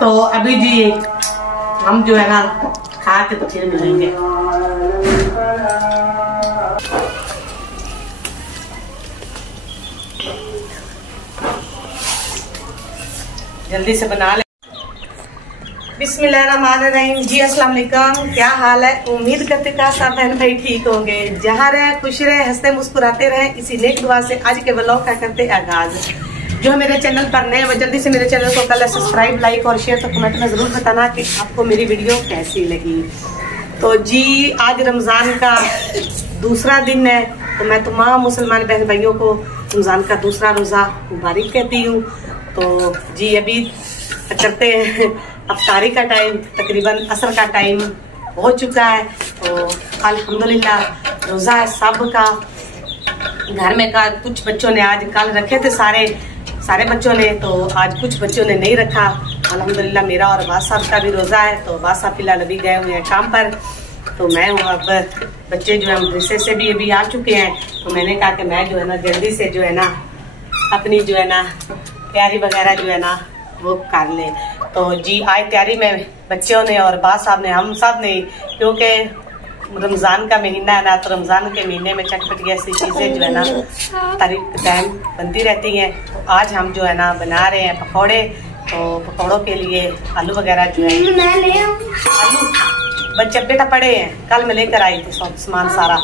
तो अभी जी हम जो है ना खा के तो फिर मिलेंगे। जल्दी से बना ले। बिस्मिल्लाहिर्रहमानिर्रहीम। जी अस्सलाम वालेकुम, क्या हाल है? उम्मीद करते हैं सब बहन भाई ठीक होंगे। जहाँ रहे खुश रहे, हंसते मुस्कुराते रहे, इसी नेक दुआ से आज के व्लॉग का करते आगाज। जो मेरे चैनल पर नए वो जल्दी से मेरे चैनल को कर सब्सक्राइब, लाइक और शेयर। तो कमेंट में जरूर बताना कि आपको मेरी वीडियो कैसी लगी। तो जी आज रमजान का दूसरा दिन है, तो मैं तमाम मुसलमान बहन भाइयों को रमजान का दूसरा रोजा मुबारक कहती हूँ। तो जी अभी करते हैं अफ्तारी का टाइम, तकरीबन असर का टाइम हो चुका है। तो अल्हम्दुलिल्लाह रोजा है सबका। घर में का कुछ बच्चों ने आज कल रखे थे सारे बच्चों ने, तो आज कुछ बच्चों ने नहीं रखा। अल्हम्दुलिल्लाह मेरा और बास साहब का भी रोजा है। तो बास साहब फिलहाल अभी गए हुए हैं काम पर, तो मैं हूँ। अब बच्चे जो है मदरसे से भी अभी आ चुके हैं, तो मैंने कहा कि मैं जो है ना जल्दी से जो है ना अपनी जो है ना तैयारी वगैरह जो है ना वो कर ले। तो जी आज तैयारी में बच्चों ने और बास साहब ने, हम सब ने, क्योंकि रमजान का महीना है ना, तो रमजान के महीने में चटपटी ऐसी चीजें जो है ना तारीख टाइम बनती रहती हैं। तो आज हम जो है ना बना रहे हैं पकौड़े। तो पकौड़ों के लिए आलू वगैरह जो है, आलू बच्चे बेटा पड़े हैं, कल मैं लेकर आई थी सब सामान सारा।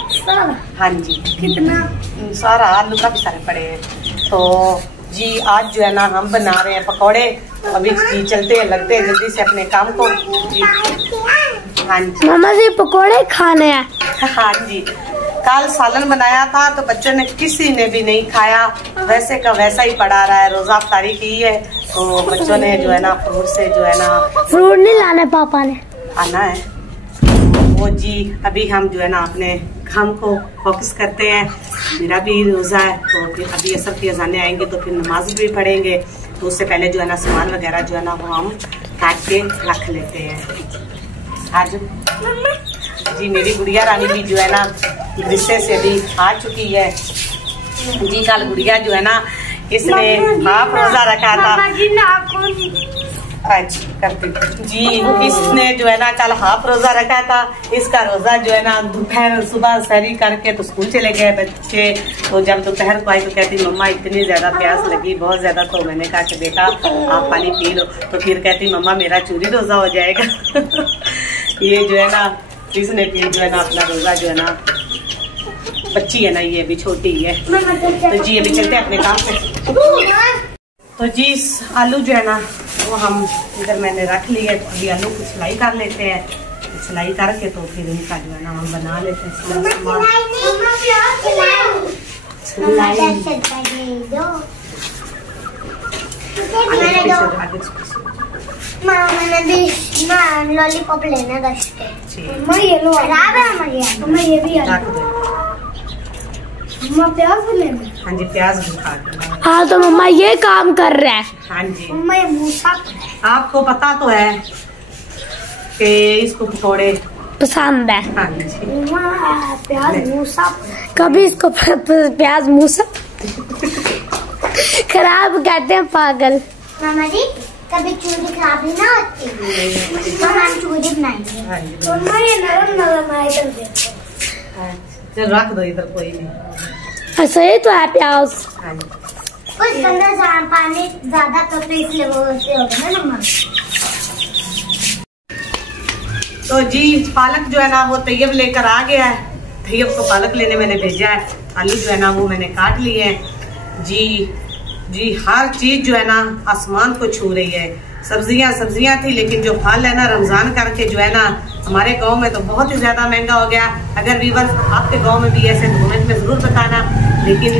हाँ जी कितना सारा आलू काफी सारे पड़े हैं। तो जी आज जो है ना हम बना रहे हैं पकौड़े। अभी जी चलते हैं, लगते हैं जल्दी से अपने काम को। जी हाँ जी मामा जी पकौड़े खाने हैं। हाँ जी कल सालन बनाया था, तो बच्चों ने किसी ने भी नहीं खाया, वैसे का वैसा ही पड़ा रहा है। रोजा अफ्तारी की है, तो बच्चों ने जो है ना फ्रूट से जो है ना, फ्रूट नहीं लाना पापा ने, आना है वो। जी अभी हम जो है ना अपने काम को फोकस करते हैं। मेरा भी रोजा है, तो फिर अभी असर की अजानें आएंगे तो फिर नमाज भी पढ़ेंगे। तो उससे पहले जो है ना सामान वगैरह जो है ना वो हम काट के रख लेते हैं। आज जी मेरी गुड़िया रानी भी जो है ना रिश्ते से अभी आ चुकी है। जी कल गुड़िया जो है ना इसने हाफ रोजा रखा था। करती जी इसने जो है ना कल हाफ रोजा रखा था। इसका रोजा जो है ना दोपहर सुबह सहरी करके तो स्कूल चले गए बच्चे। तो जब दोपहर को आई तो कहती मम्मा इतनी ज्यादा प्यास लगी, बहुत ज्यादा। तो मैंने कहा कि बेटा आप पानी पी लो। तो फिर कहती मम्मा मेरा चूरी रोजा हो जाएगा। ये जो है ना इसने फिर जो है ना अपना रोजा जो है ना, बच्ची है ना ये अभी छोटी है। तो जी अभी चलते हैं अपने काम पे। तो जी आलू जो है ना वो हम इधर मैंने रख लिए। तो अभी आलू को सिलाई कर लेते हैं। सिलाई करके तो फिर इनका जो है ना हम बना लेते हैं। लॉलीपॉप लेना ये लो ये भी प्याज लेना। हाँ जी प्याज भी काट। हाँ तो मम्मा ये काम कर रहा है। हाँ जी आपको पता तो है कि इसको पकौड़े पसंद है। हाँ जी प्याज मूसा, कभी इसको प्याज मूसा खराब कहते हैं पागल। मामा जी कभी चूड़ी खराब ही ना होती, तो हम चूड़ी बनाएंगे। चल रख दो इधर, कोई नहीं। सही तो है प्याज। हाँ जी कुछ अंदर पानी ज्यादा तो इसलिए वो वैसे होगा ना मम्मा। तो जी पालक जो है ना वो तैयब लेकर आ गया है। तैयब को पालक लेने मैंने भेजा है। आलू जो है ना वो मैंने काट लिए हैं। जी हर चीज जो है ना आसमान को छू रही है। सब्जियां थी, लेकिन जो फल है ना रमजान करके जो है ना हमारे गांव में तो बहुत ही ज्यादा महंगा हो गया। अगर व्यूअर्स आपके गांव में भी ऐसे तो कमेंट में जरूर बताना। लेकिन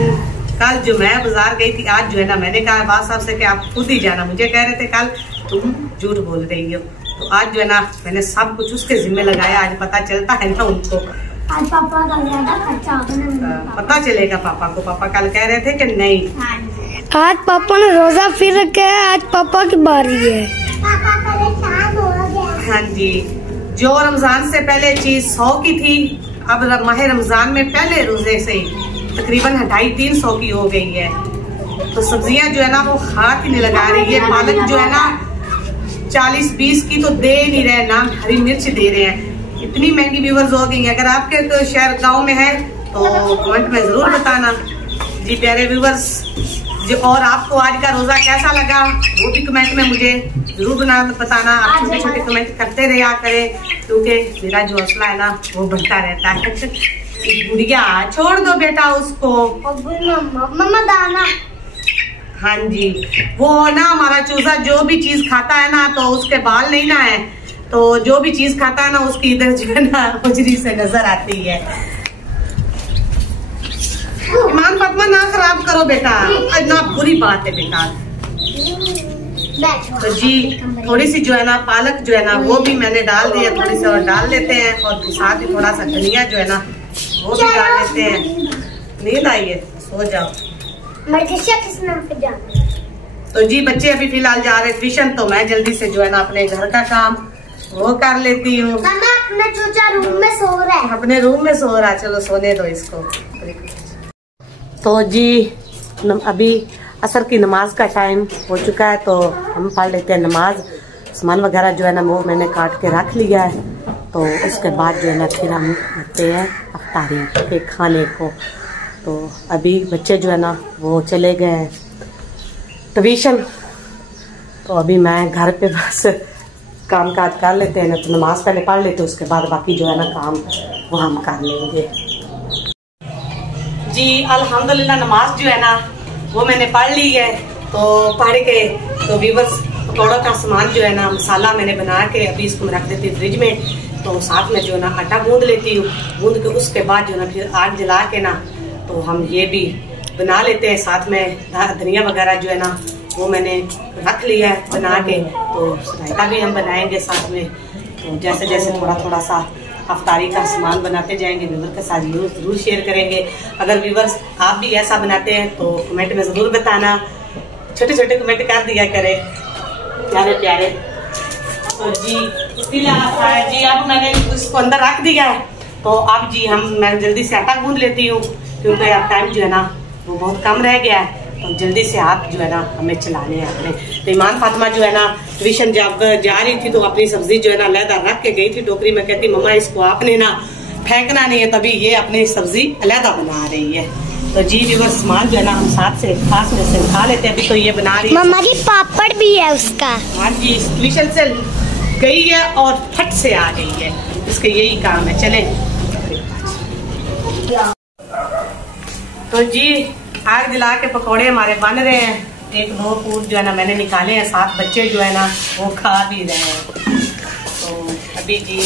कल जो मैं बाजार गई थी, आज जो है ना मैंने कहा बात साहब से कि आप खुद ही जाना। मुझे कह रहे थे कल तुम झूठ बोल रही हो। तो आज जो है ना मैंने सब कुछ उसके जिम्मे लगाया। आज पता चलता है ना उनको, आज पापा का ज्यादा खर्चा होगा, पता चलेगा पापा को। पापा कल कह रहे थे कि नहीं आज पापा ने रोजा फिर रखा है, आज पापा की बारी है। पापा परेशान हो गया। हाँ जी जो रमजान से पहले चीज 100 की थी, अब माह रमजान में पहले रोजे से तकरीबन 250-300 की हो गई है। तो सब्जियां जो है ना वो हाथ ही नहीं लगा रही है। पालक जो है ना 40-20 की तो दे नहीं रहे ना, हरी मिर्च दे रहे हैं। इतनी महंगी व्यूवर्स हो गई है। अगर आपके तो शहर गांव में है तो कमेंट में जरूर बताना जी प्यारे व्यूवर्स जो। और आपको आज का रोजा कैसा लगा वो भी कमेंट में मुझे जरूर बताना। आप छोटे छोटे कमेंट करते रहा करें क्योंकि मेरा जो हौसला है ना वो बढ़ता रहता है। गुड़िया छोड़ दो बेटा उसको। मम्मा दाना। हाँ जी, वो ना हमारा चूजा जो भी चीज खाता है ना तो उसके बाल नहीं ना है, तो जो भी चीज खाता है ना उसकी इधर जो है ना खुजली से नजर आती है। ईमान फातिमा ना खराब करो बेटा, ना बुरी बात है बेटा। तो जी थोड़ी सी जो है ना पालक जो है ना वो भी मैंने डाल दी है, थोड़ी सी और डाल लेते हैं और साथ ही थोड़ा सा धनिया जो है ना वो भी डाल लेते हैं। नींद आई है, सो जाओ। तो जी बच्चे अभी फिलहाल जा रहे ट्यूशन, तो मैं जल्दी से जो है ना अपने घर का काम वो कर लेती हूँ। अपना चूचा रूम में सो रहा है। अपने रूम में सो रहा है, चलो सोने दो इसको। तो जी अभी असर की नमाज का टाइम हो चुका है, तो हम पढ़ लेते हैं नमाज। सामान वगैरह जो है ना वो मैंने काट के रख लिया है, तो उसके बाद जो है ना फिर हम करते हैं अफ्तारी के खाने को। तो अभी बच्चे जो है ना वो चले गए हैं ट्यूशन, तो अभी मैं घर पे बस काम काज कर लेते हैं ना, तो नमाज पहले पढ़ लेते हैं, उसके बाद बाकी जो है ना काम वो हम कर लेंगे जी। अल्हम्दुलिल्लाह नमाज जो है ना वो मैंने पढ़ ली है। तो पढ़ के तो व्यूअर्स पकौड़ों का सामान जो है ना मसाला मैंने बना के अभी इसको रख देती हूँ फ्रिज में। तो साथ में जो है ना आटा गूंद लेती हूँ, गूंद के उसके बाद जो है ना फिर आग जला के ना तो हम ये भी बना लेते हैं। साथ में धनिया वगैरह जो है ना वो मैंने रख लिया है बना के, तो रायता भी हम बनाएंगे साथ में। तो जैसे जैसे थोड़ा थोड़ा सा अफ्तारी का सामान बनाते जाएंगे व्यूवर के साथ जरूर शेयर करेंगे। अगर व्यूवर्स आप भी ऐसा बनाते हैं तो कमेंट में जरूर बताना, छोटे छोटे कमेंट कर दिया करें प्यारे प्यारे। तो जी जी अब मैंने उसको अंदर रख दिया है, तो अब जी मैं जल्दी से आटा गूंद लेती हूँ क्योंकि अब टाइम जो है ना वो बहुत कम रह गया है, तो जल्दी से हाथ जो है ना हमें चलाने हैं अपने। तो ईमान फातिमा जो है ना ट्यूशन जब जा रही थी तो अपनी सब्जी जो है ना अलहदा रख के गई थी टोकरी में, कहती मम्मा इसको आपने ना फेंकना नहीं है, तभी ये अपनी सब्जी अलहदा बना रही है। तो जी व्यूअर्स सामान जो है ना हम साथ से खास में से खा लेते हैं। अभी तो ये बना रही है, मम्मा की पापड़ भी है उसका। हाँ जी, ट्यूशन से गई है और फट से आ गई है, इसके यही काम है। चले तो जी आग जला के पकौड़े हमारे बन रहे हैं। 1-2 पूर जो है ना मैंने निकाले हैं, 7 बच्चे जो है ना वो खा भी रहे हैं। तो अभी जी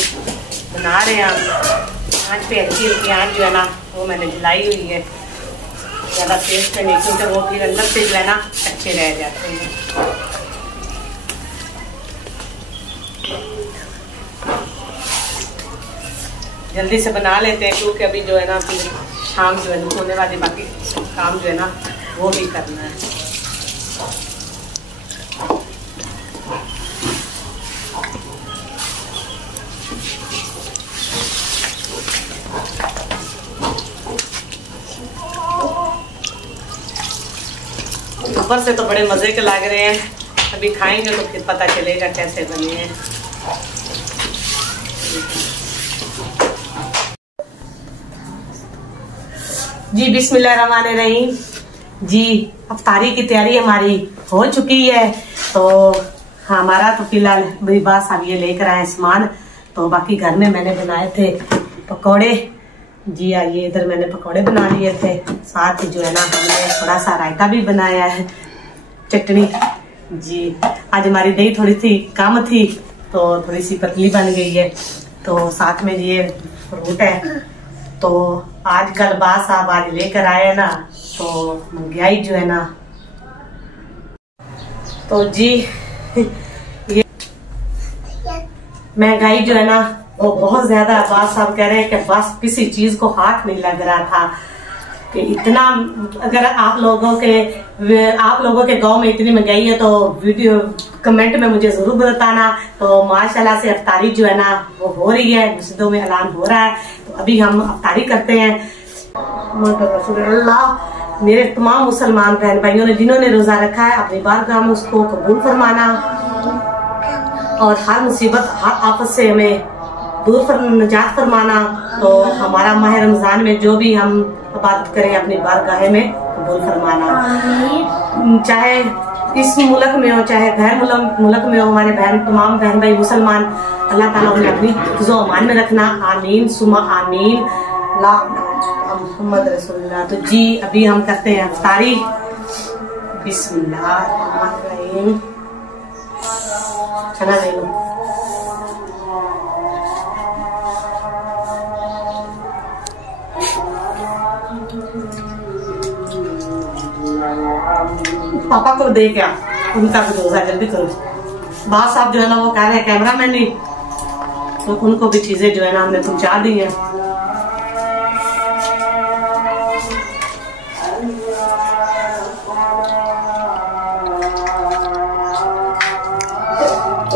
बना रहे हैं आँच पे, हल्की आँच जो है ना वो मैंने जलाई हुई है, ज़्यादा तेज पे नहीं क्योंकि वो फिर अंदर से जो है ना अच्छे रह जाते हैं। जल्दी से बना लेते हैं क्योंकि अभी जो है ना फिर शाम जो है होने वाली बाकी काम जो है ना वो भी करना है। ऊपर से तो बड़े मजे के लग रहे हैं, अभी खाएंगे तो फिर पता चलेगा कैसे बने हैं। जी बिस्मिल्लाहिर्रहमानिर्रहीम। जी अफ्तारी की तैयारी हमारी हो चुकी है, तो हमारा तो फिलहाल बस अब ये लेकर आए सामान। तो बाकी घर में मैंने बनाए थे पकौड़े जी, ये इधर मैंने पकौड़े बना लिए थे, साथ ही जो है ना हमने थोड़ा सा रायता भी बनाया है, चटनी जी। आज हमारी दही थोड़ी सी कम थी तो थोड़ी सी पतली बन गई है। तो साथ में ये फ्रूट है, तो आजकल बात साहब आज लेकर आए ना, तो महंगाई जो है ना, तो जी ये महंगाई जो है ना वो बहुत ज्यादा। बात साहब कह रहे हैं कि बस किसी चीज को हाथ नहीं लग रहा था कि इतना। अगर आप लोगों के गांव में इतनी महंगाई है तो वीडियो कमेंट में मुझे जरूर बताना। तो माशाल्लाह से अफ्तारी जो है ना वो हो रही है, मस्जिदों में ऐलान हो रहा है, तो अभी हम अफ्तारी करते हैं। अल्लाह मेरे तमाम मुसलमान बहन भाइयों ने जिन्होंने रोजा रखा है अपनी बारगाह में उसको कबूल फरमाना। और हर मुसीबत हर आफत से हमें दूर निजात फरमाना। तो हमारा माह रमजान में जो भी हम इबादत करें अपनी बारगाह में कबूल फरमाना। चाहे इस मुल्क में हो चाहे गैर मुल्क में हो, हमारे तमाम बहन भाई मुसलमान, अल्लाह ताला उन्हें अपनी हिफ्ज़ो अमान में रखना। आमीन सुमा आमीन। मोहम्मद रसूलुल्लाह। तो जी अभी हम करते हैं इफ्तारी। बिस्मिल्लाहिर्रहमानिर्रहीम। चना ले लो। पापा को दे क्या, उनका भी रोजा जल्दी करो। बात साहब जो है ना वो कह रहे हैं कैमरा मैन नहीं, तो उनको भी चीजें जो है ना हमने पहुंचा दी है।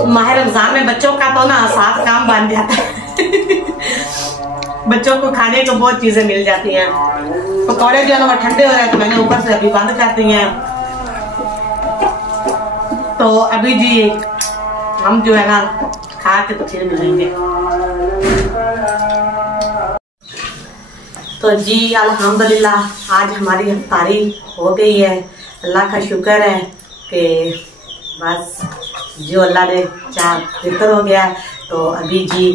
माह रमजान में बच्चों का तो ना साथ काम बन जाता है। बच्चों को खाने को बहुत चीजें मिल जाती हैं। पकौड़े जो है ना वो ठंडे हो रहे हैं तो मैंने ऊपर से अभी बंद कर दी हैं। तो अभी जी हम जो है ना खा के तो फिर मिलेंगे। तो जी अल्हम्दुलिल्लाह आज हमारी इफ्तारी हो गई है। अल्लाह का शुक्र है कि बस जो अल्लाह ने चाह बेहतर हो गया। तो अभी जी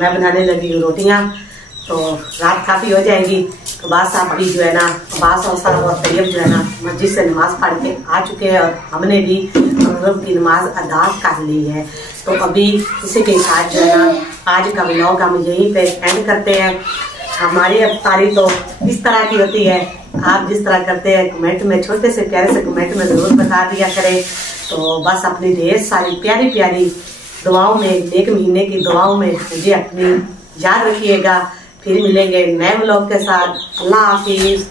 मैं बनाने लगी हूँ रोटियाँ। तो रात काफ़ी हो जाएगी। तो बास साहब भी जो है ना बास और तैयब जो है ना मस्जिद से नमाज पढ़ के आ चुके हैं और हमने भी मगरिब की नमाज अदा कर ली है। तो अभी इसी के साथ जो है ना आज का व्लॉग हम यहीं पे एंड करते हैं। हमारी इफ्तारी तो इस तरह की होती है। आप जिस तरह करते हैं कमेंट में छोटे से प्यारे से कमेंट में जरूर बता दिया करें। तो बस अपनी ढेर सारी प्यारी प्यारी दुआओं में, एक महीने की दुआओं में मुझे अपनी याद रखिएगा। फिर मिलेंगे नए व्लॉग के साथ। अल्लाह हाफिज।